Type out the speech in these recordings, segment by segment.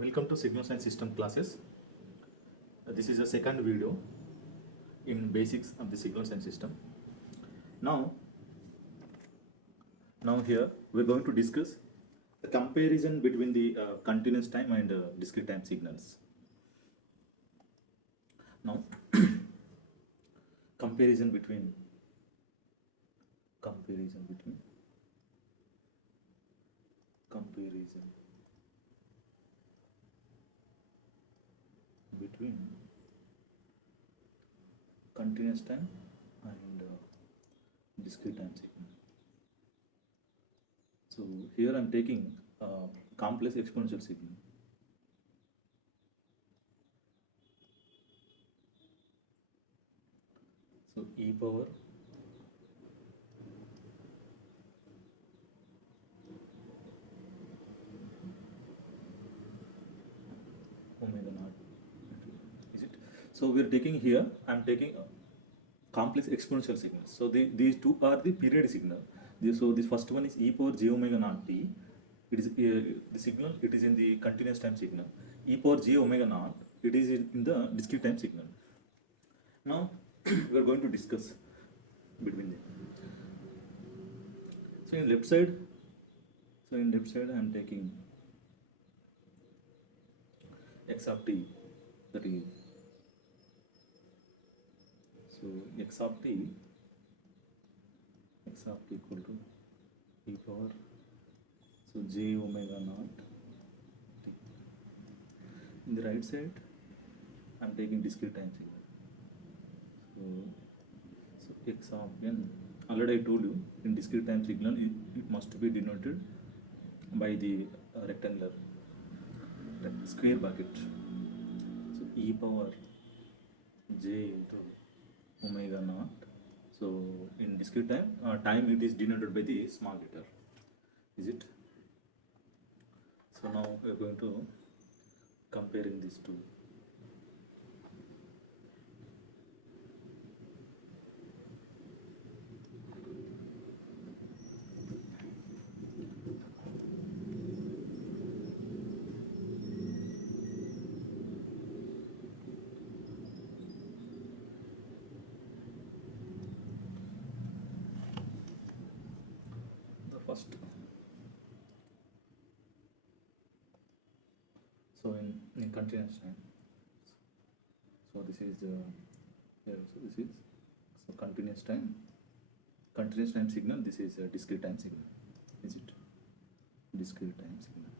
Welcome to Signals and System classes. This is the second video in basics of the signals and system. Now here we're going to discuss the comparison between the continuous time and discrete time signals. Now comparison between continuous time and discrete time signal. So here I'm taking complex exponential signal. So e power omega naught. Is it? So we're taking here, I'm taking complex exponential signals. So these two are the period signal. So this first one is e power j omega naught t. It is the signal, it is in the continuous time signal. E power j omega naught, it is in the discrete time signal. Now we are going to discuss between them. So in left side I am taking x of t, that is, so x of t equal to e power, so j omega naught t. In the right side I am taking discrete time signal. So x of n, already I told you, in discrete time signal it must be denoted by the rectangular square bracket. So e power j into omega naught. So in discrete time it is denoted by the small letter. Is it? So now we are going to comparing these two. First, so in continuous time, so this is here, so this is, so continuous time signal, this is a discrete time signal. Is it? Discrete time signal.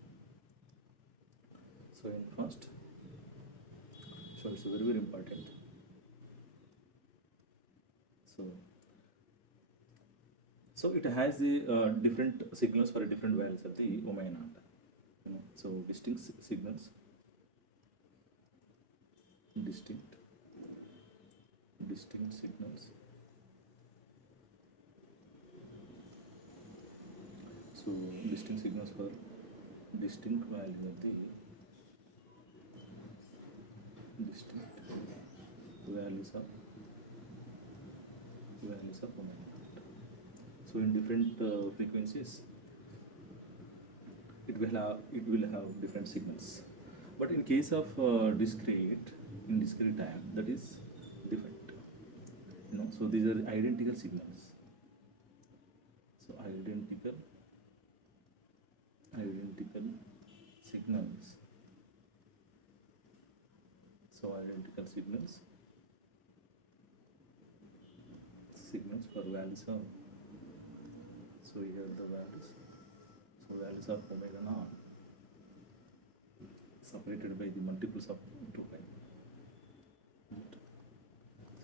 So in first, so it's very important. So it has the different signals for different values of the omega naught. So distinct signals, distinct signals. So distinct signals for distinct values of the values of omega naught. So in different frequencies, it will have different signals. But in case of discrete time, that is different. So these are identical signals. So identical signals. So identical signals for values of. So here the values. So values of omega naught separated by the multiples of 2 pi.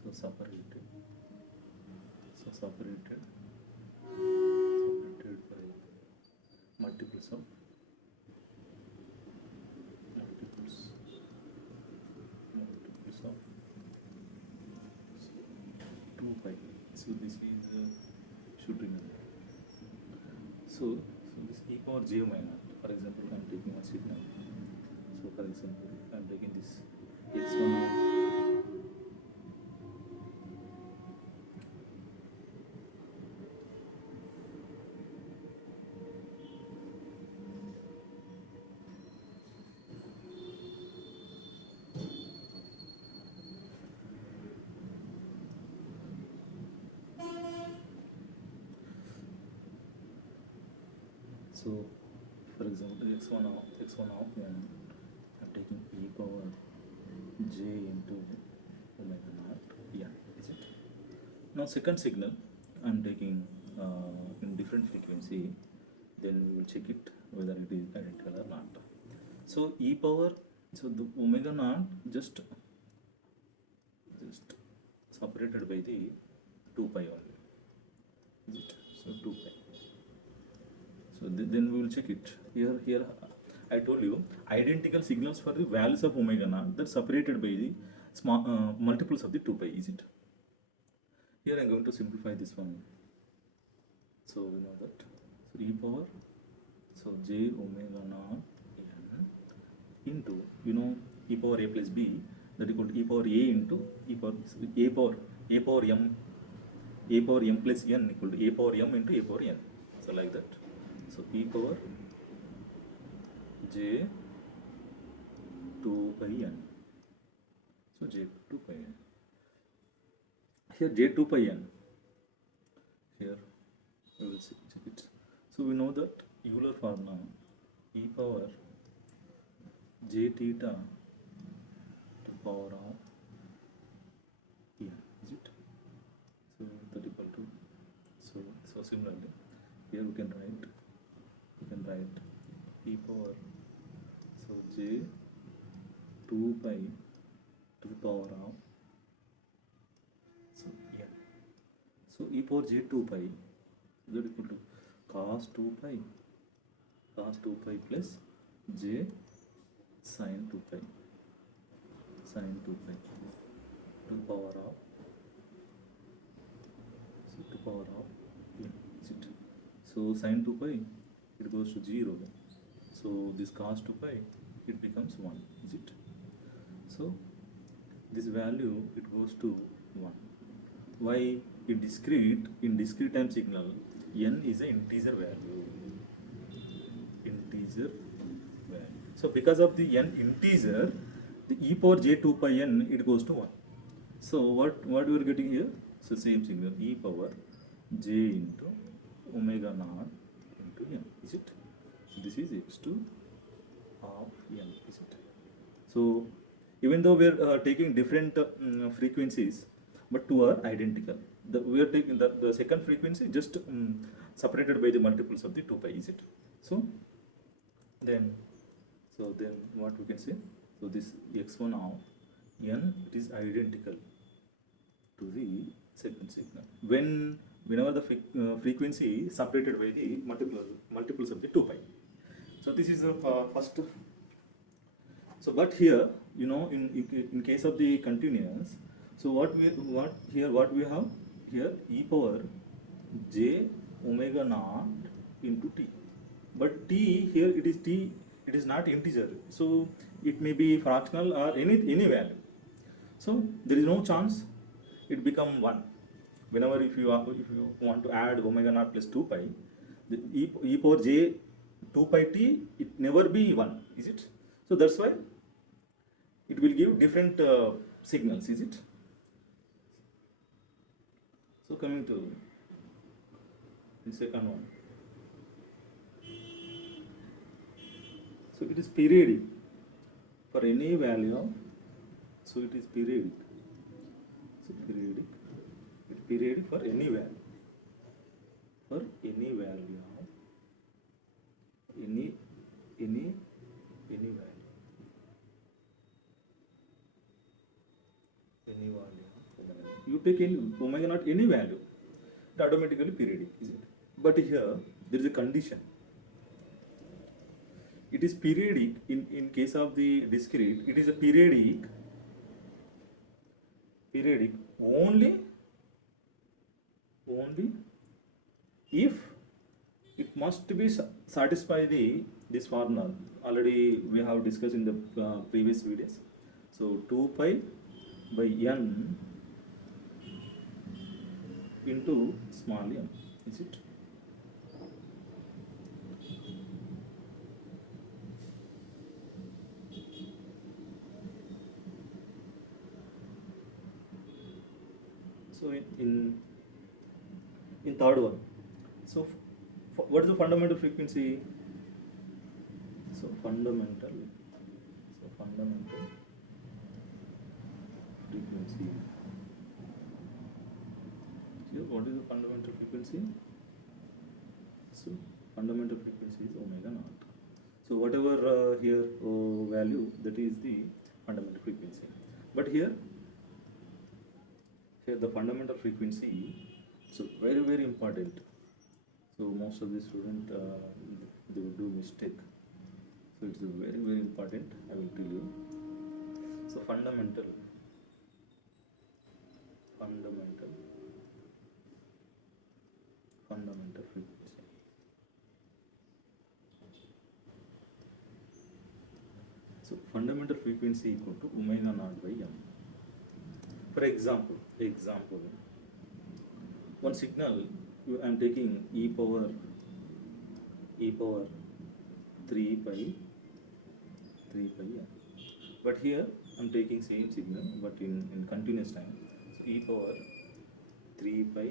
So separated by multiples of 2 pi. So this is should remember. So this e power j omega naught, for example, I am taking a signal. So for example, I am taking this x1 of So for example x1 of n, I'm taking e power j into omega naught n, is it? Now second signal I'm taking in different frequency, then we will check it whether it is identical or not. So e power, so the omega naught just separated by the 2 pi only, is it? So 2 pi. So then we will check it. Here I told you identical signals for the values of omega naught that separated by the small multiples of the 2 pi, is it? Here I'm going to simplify this one. So we know that. So e power, so j omega naught n into, you know, e power a plus b, that equal to e power a into e power m plus n equal to a power m into a power n. So like that. So e power j 2 pi n. So j 2 pi n. Here j 2 pi n. Here we will check it. So we know that Euler formula e power j theta to the power of n, is it? So that equal to, so similarly here we can write e power, so j 2 pi to the power of, so n. So e power j 2 pi, that equal to cos 2 pi plus j sin 2 pi to the power of, so to the power of n, is it? So sin 2 pi, it goes to 0. So this cos 2 pi, it becomes 1, is it? So this value, it goes to 1. Why? In discrete time signal, n is an integer value. So because of the n integer, the e power j 2 pi n, it goes to 1. So what we are getting here? So same signal, e power j into omega naught into n, is it? So this is x2 of n, is it? So even though we are taking different frequencies, but two are identical. We are taking the second frequency just separated by the multiples of the 2 pi, is it? So then what we can say? So this x1 of n, it is identical to the second signal whenever the frequency is separated by the multiples of the 2 pi. So this is the first. So but here, you know, in case of the continuous, so what we have here, e power j omega naught into t. But t here, it is not integer, so it may be fractional or any value. So there is no chance it become 1. Whenever if you want to add omega naught plus 2 pi, the e power j 2 pi t, it never be 1, is it? So that's why it will give different signals, is it? So coming to the second one. So it is periodic for any value of, so it is periodic. So periodic for any value. For any value of any value. Any value. You take any omega naught any value, it automatically periodic, is it? But here there is a condition. It is periodic in case of the discrete. It is a periodic only if it must be satisfy this formula. Already we have discussed in the previous videos. So 2 pi by n into small m, is it? So in third one, so what is the fundamental frequency? fundamental, so fundamental frequency. Here, what is the fundamental frequency? So fundamental frequency is omega naught. So whatever here value, that is the fundamental frequency. But here the fundamental frequency, so very important. So most of the student they will do mistake. So it's very important. I will tell you. So fundamental frequency. So fundamental frequency equal to omega naught by m. For example, one signal I am taking e power 3 pi m. But here I am taking same signal but in continuous time. So e power 3 pi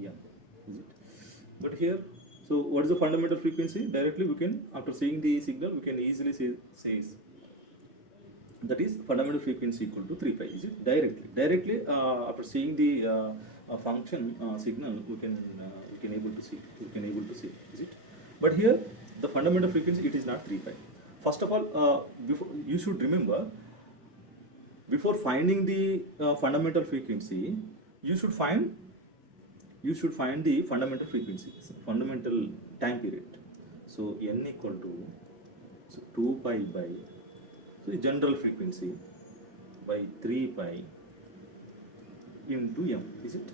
m. Is it? But here, so what is the fundamental frequency? Directly we can, after seeing the signal, we can easily say that is fundamental frequency equal to 3 pi. Is it? Directly after seeing the function signal, we can able to see. Is it? But here the fundamental frequency, it is not 3 pi. First of all, before you should remember, before finding the fundamental frequency, you should find the fundamental frequency, fundamental time period. So n equal to 2 pi by, so the general frequency, by 3 pi into m. Is it?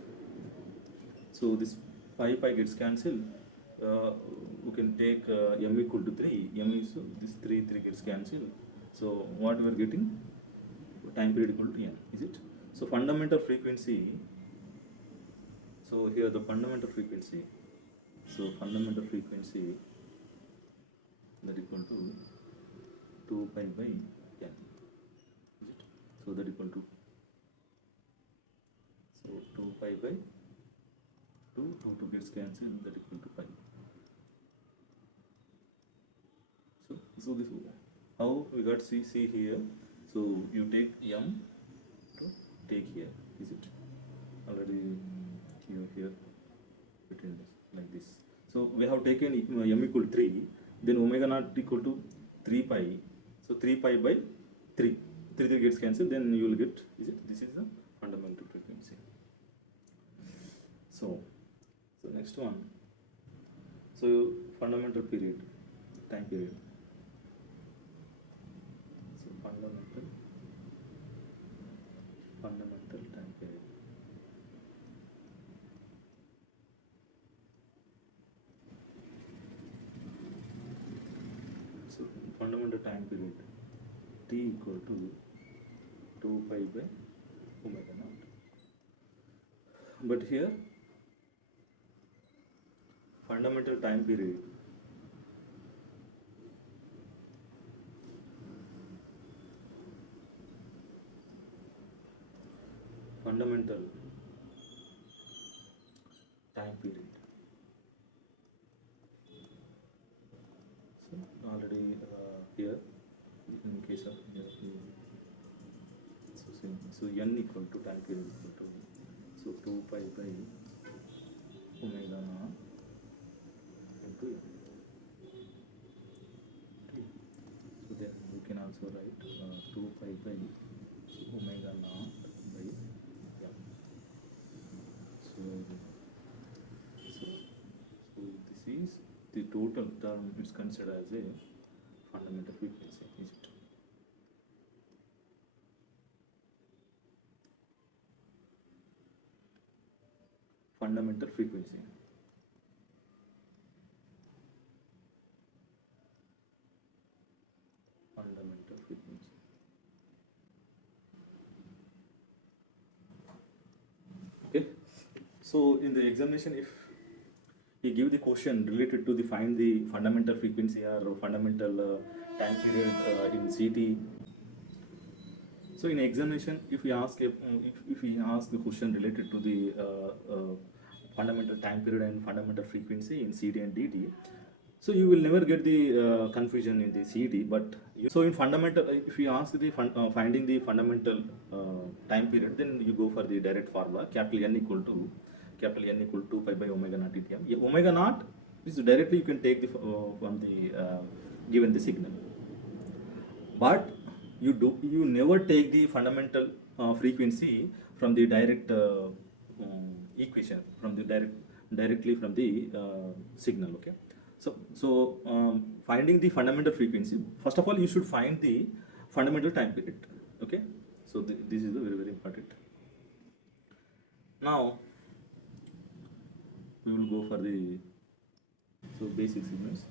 So this pi gets cancelled. We can take m equal to 3. M is this 3 gets cancelled. So what we are getting? Time period equal to n. Is it? So fundamental frequency. So here the fundamental frequency. So fundamental frequency that equal to 2 pi by n. Is it? So that equal to 2 pi by 2 gets cancelled, that equal to pi. So this how we got C here. So you take m to take here. Is it? Already here between this like this. So we have taken m equal to 3, then omega naught equal to 3 pi. So 3 pi by 3 gets cancelled, then you will get, is it? This is the fundamental frequency. So next one. So fundamental period, time period. So fundamental time period. So fundamental time period, t equal to 2 pi by omega naught. But here fundamental time period, fundamental time period. So already here in case of so n equal to time period equal to, so 2 pi by omega naught into n. So then we can also write 2 pi by omega naught by m. So this is the total term is considered as a fundamental frequency. Is it? Fundamental frequency. Fundamental frequency. Okay. So in the examination, if he give the question related to the find the fundamental frequency or fundamental time period in CT. So in examination, if we ask if we ask the question related to the fundamental time period and fundamental frequency in CD and DT, So you will never get the confusion in the CET, but so in fundamental, if you ask the finding the fundamental time period, then you go for the direct formula, capital N equal to pi by omega naught ETM. Yeah, omega naught is directly you can take the from the given the signal, but you never take the fundamental frequency from the direct equation from the directly from the signal. Okay, so finding the fundamental frequency, first of all you should find the fundamental time period. Okay, so this is the very very important. Now we will go for the basic signals.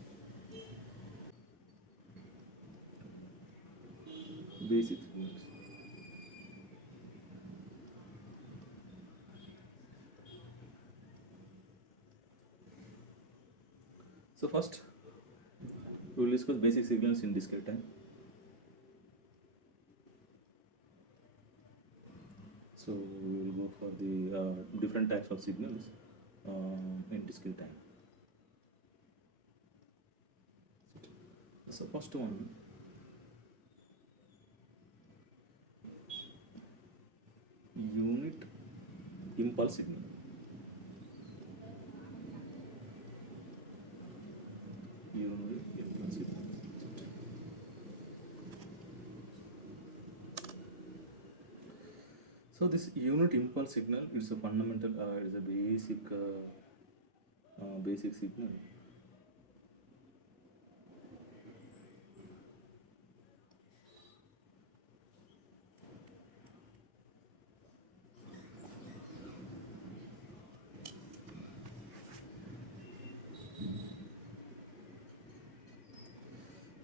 Basic signals. So first we will discuss basic signals in discrete time. So we will go for the different types of signals in discrete time. So first one, unit impulse signal. Unit impulse signal. So this unit impulse signal is a fundamental, is a basic signal.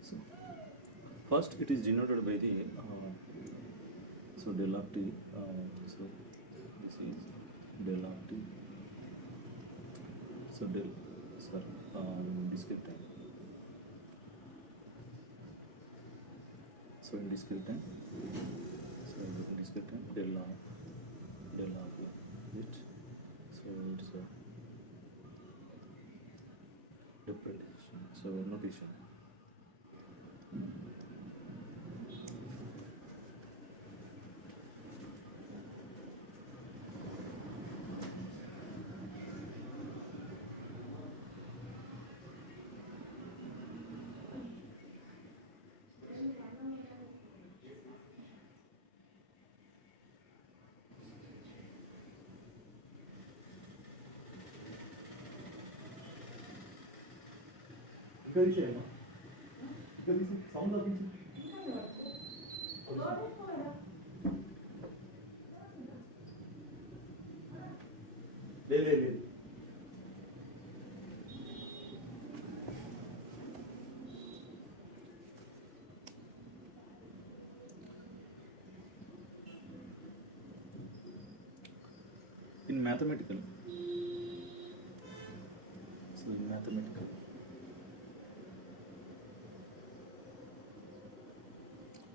So first it is denoted by the so del of t. So this is del of t. So discrete time. So in discrete time, del of it. So it's a representation. So notation. In mathematical,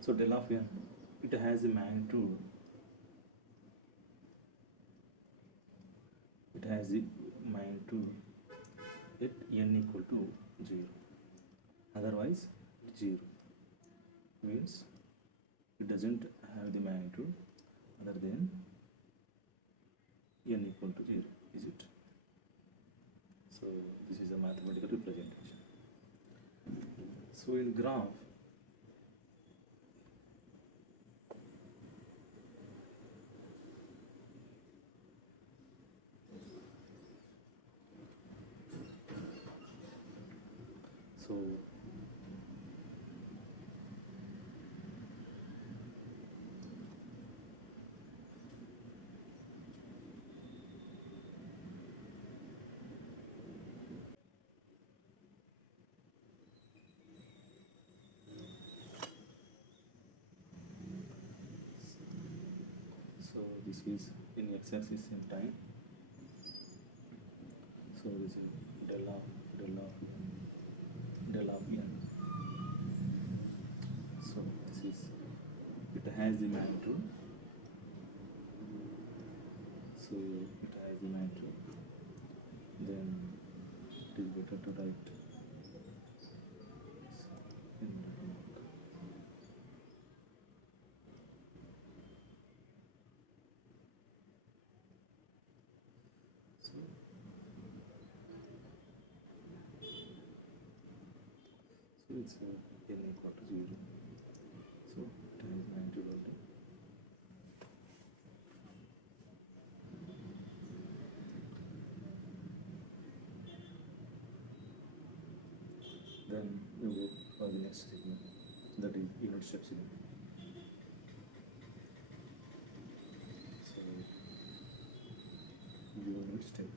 so del of n, it has a magnitude. It has the magnitude at n equal to 0. Otherwise, 0 means it doesn't have the magnitude other than n equal to 0, is it? So this is a mathematical representation. So in graph, so this is in x-axis in time. So this is del of n. So this is, it has the magnitude. So it has the magnitude. Then it is better to write So n equal to 0. So it has magnitude only. Then we go for the next signal, that is unit step signal. So unit step signal.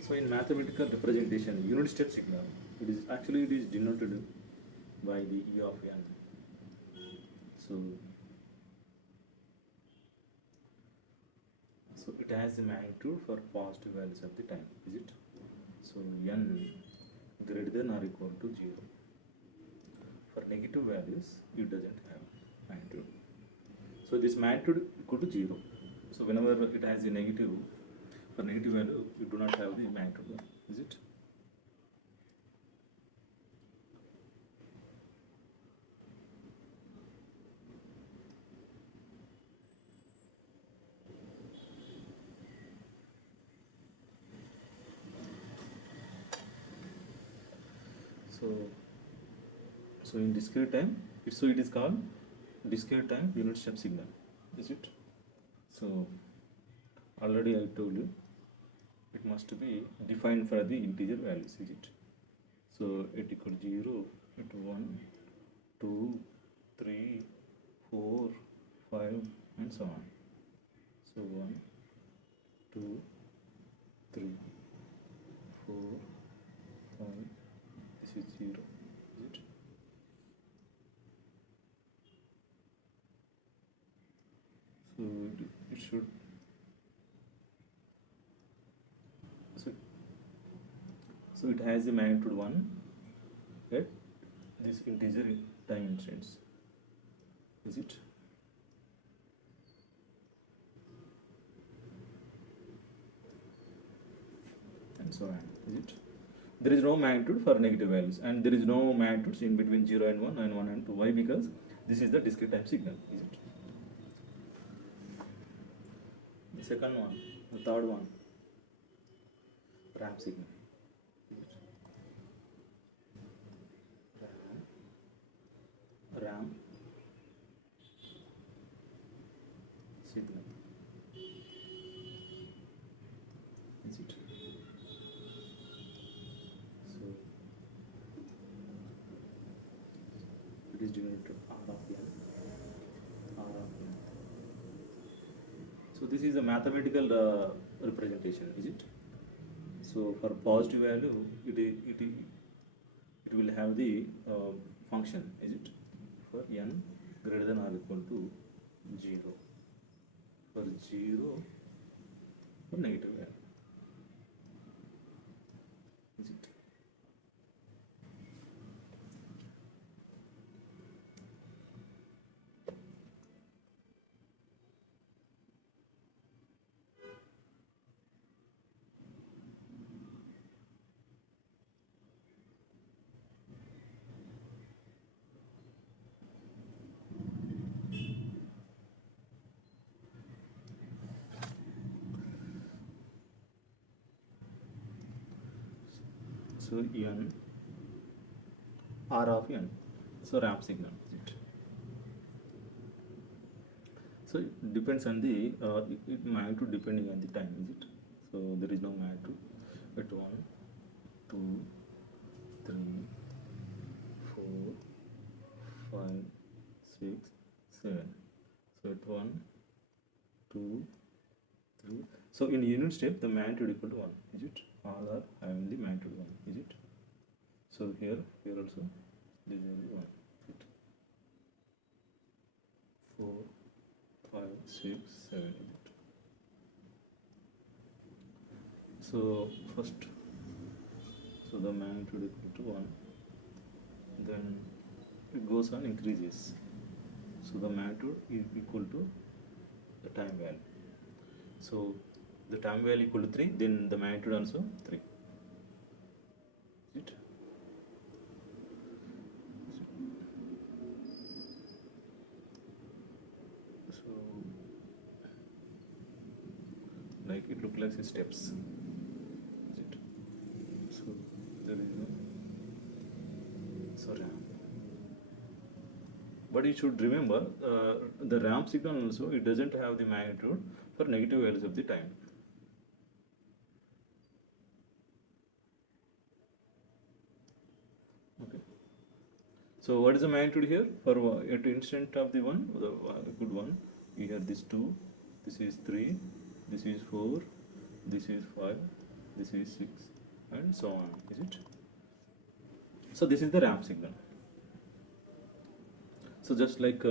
So in mathematical representation, unit step signal, it is denoted by the E of n. So it has the magnitude for positive values of the time, is it? So n greater than or equal to 0. For negative values, it doesn't have magnitude. So this magnitude equal to 0. So whenever it has a negative, for negative value, you do not have the magnitude, is it? So in discrete time, it is called discrete time unit step signal, is it? So already I told you, it must be defined for the integer values, is it? So it equal 0, it 1, 2, 3, 4, 5, and so on. So 1, 2, 3, 4, 5, this is 0, is it? So it should, so it has the magnitude 1 at this integer time instance, is it? And so on, is it? There is no magnitude for negative values, and there is no magnitudes in between 0 and 1 and 1 and 2. Why? Because this is the discrete time signal, is it? The second one, the third one, ramp signal. Ramp signal, is it? So it is denoted R of n, R of n. So this is a mathematical representation, is it? So for positive value, it will have the function, is it? For n greater than or equal to 0. For 0, for negative value, is it? So n, R of n, so ramp signal, is it? So it depends on the magnitude depending on the time, is it? So there is no magnitude at 1, 2, 3, 4, 5, 6, 7. So at 1, 2, 3. So in unit step, the magnitude equal to 1, is it? All are having the magnitude 1, is it? So here also, this is 1, is it? 4, 5, 6, 7, is it? So first, so the magnitude equal to 1, then it goes on increases. So the magnitude is equal to the time value. So the time value equal to 3, then the magnitude also 3. Is it? So like it look like steps. Is it? So there is no ramp. But you should remember the ramp signal also, it doesn't have the magnitude for negative values of the time. Okay. So what is the magnitude here for at instant of the one, the good one? You have this 2, this is 3, this is 4, this is 5, this is 6, and so on. Is it? So this is the ramp signal. So just like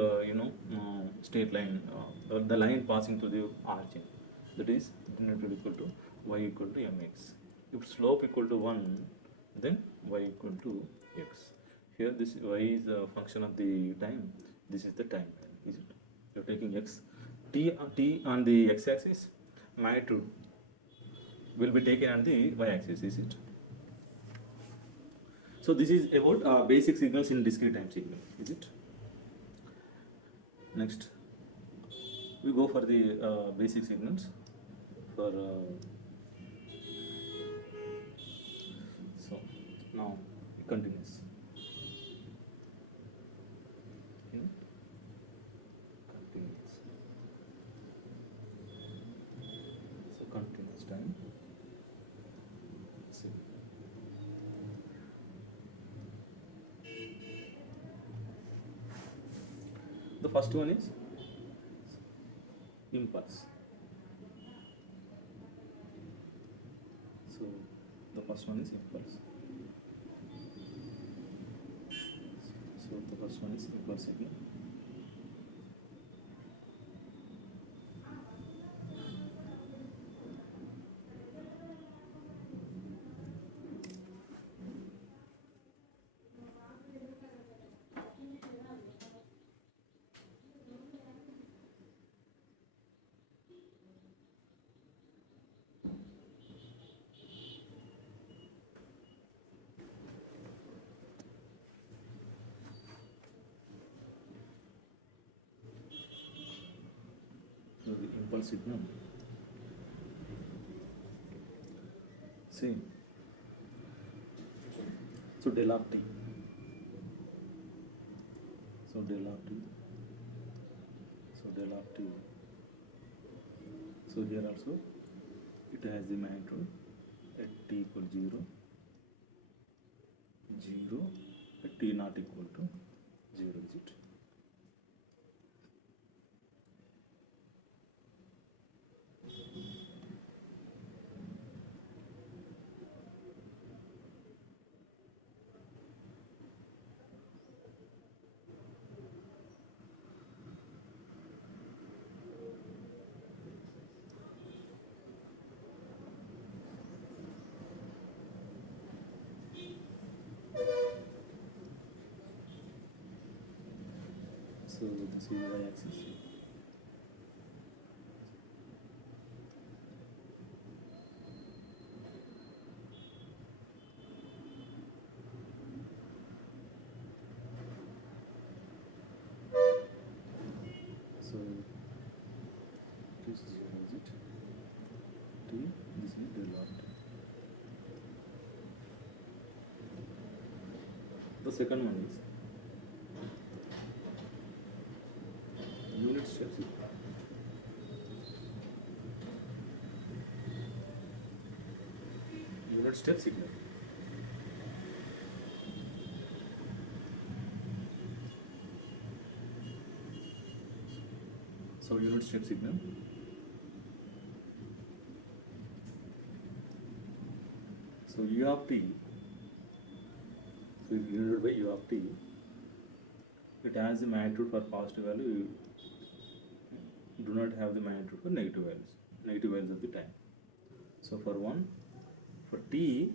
straight line, the line passing through the origin, that is denoted equal to y equal to mx. If slope equal to 1, then y equal to x. Here this y is a function of the time. This is the time. Is it? You're taking x. T on the x-axis, magnitude will be taken on the y-axis. Is it? So this is about basic signals in discrete time signal. Is it? Next, we go for the basic signals for so now it continues. Continuous. So continuous time. See. The first one is impulse. So the first one is impulse. So the first one is impulse signal. So the impulse signal. See. So del of t. So del of t. So del of t. So here also it has the magnitude at t equal 0, 0, at t not equal to 0. Is it? So this is y-axis. So this is 0, is it? T, this is del of t. The second one is unit step signal. Unit step signal. So unit step signal. So u of t. So if divided by u of t, it has the magnitude for positive value. You do not have the magnitude for negative values of the time. So for t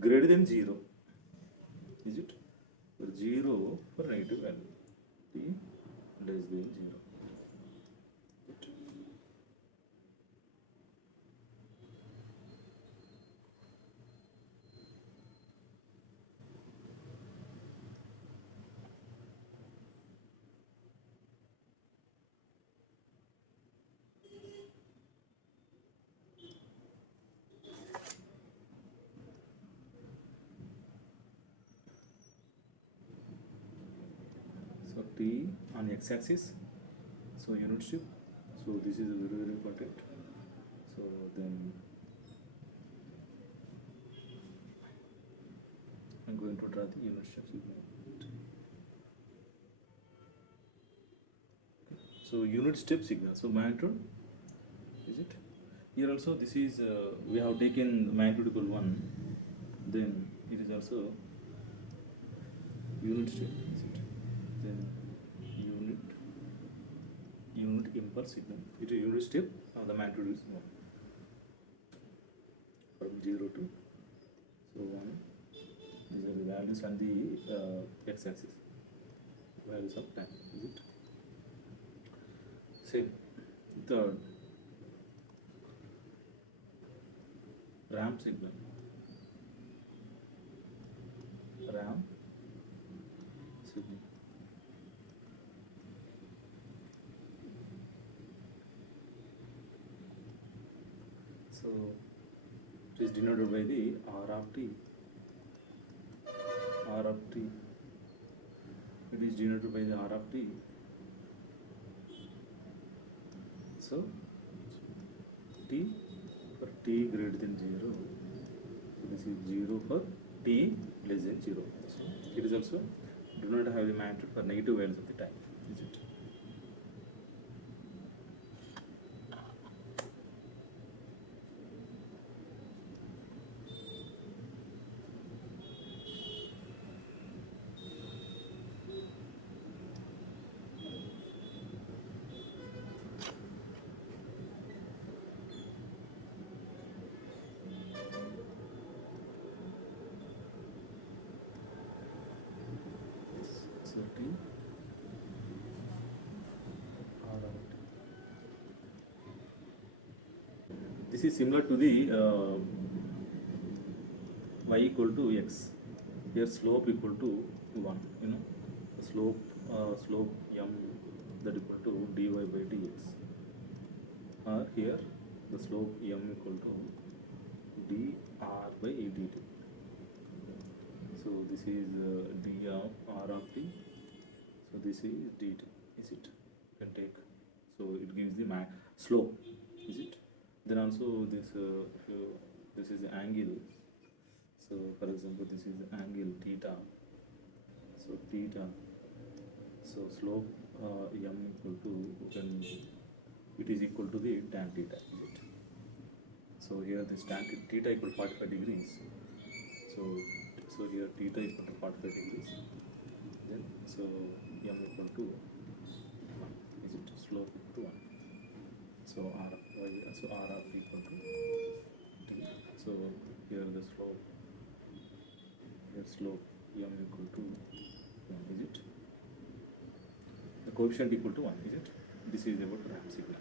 greater than 0, is it? For 0 for negative value, t less than 0. T on x-axis, so unit step. So this is very very important. So then I'm going to draw the unit step signal. So unit step signal. So magnitude, is it? Here also this is we have taken magnitude equal 1. Then it is also unit step, is it? Then unit impulse signal. It is unit step. The magnitude is 1 from 0 to, so 1. These are the values on the x-axis. Values of time, is it? Same. Third, ramp signal. Ramp signal. So it is denoted by the R of t. R of t. It is denoted by the R of t. So t for t greater than 0. So this is 0 for t less than 0. So it is also do not have the magnitude for negative values of the time, is it? So t R of t. This is similar to the y equal to x. Here slope equal to 1. You know, the slope m that equal to dy by dx. Here the slope m equal to dr by dt. So this is d of r of t. So this is dt, is it? You can take. So it gives the slope, is it? Then also this this is the angle. So for example, this is the angle theta. So theta. So slope m equal to, it is equal to the tan theta, is it? So here this tan theta equal to 45 degrees. So here theta equal to 45 degrees. Then so m equal to 1, is it? Slope equal to 1. So r of y, so r of equal to t. So here the slope, here slope m equal to 1, is it? The coefficient equal to 1, is it? This is about ramp signal.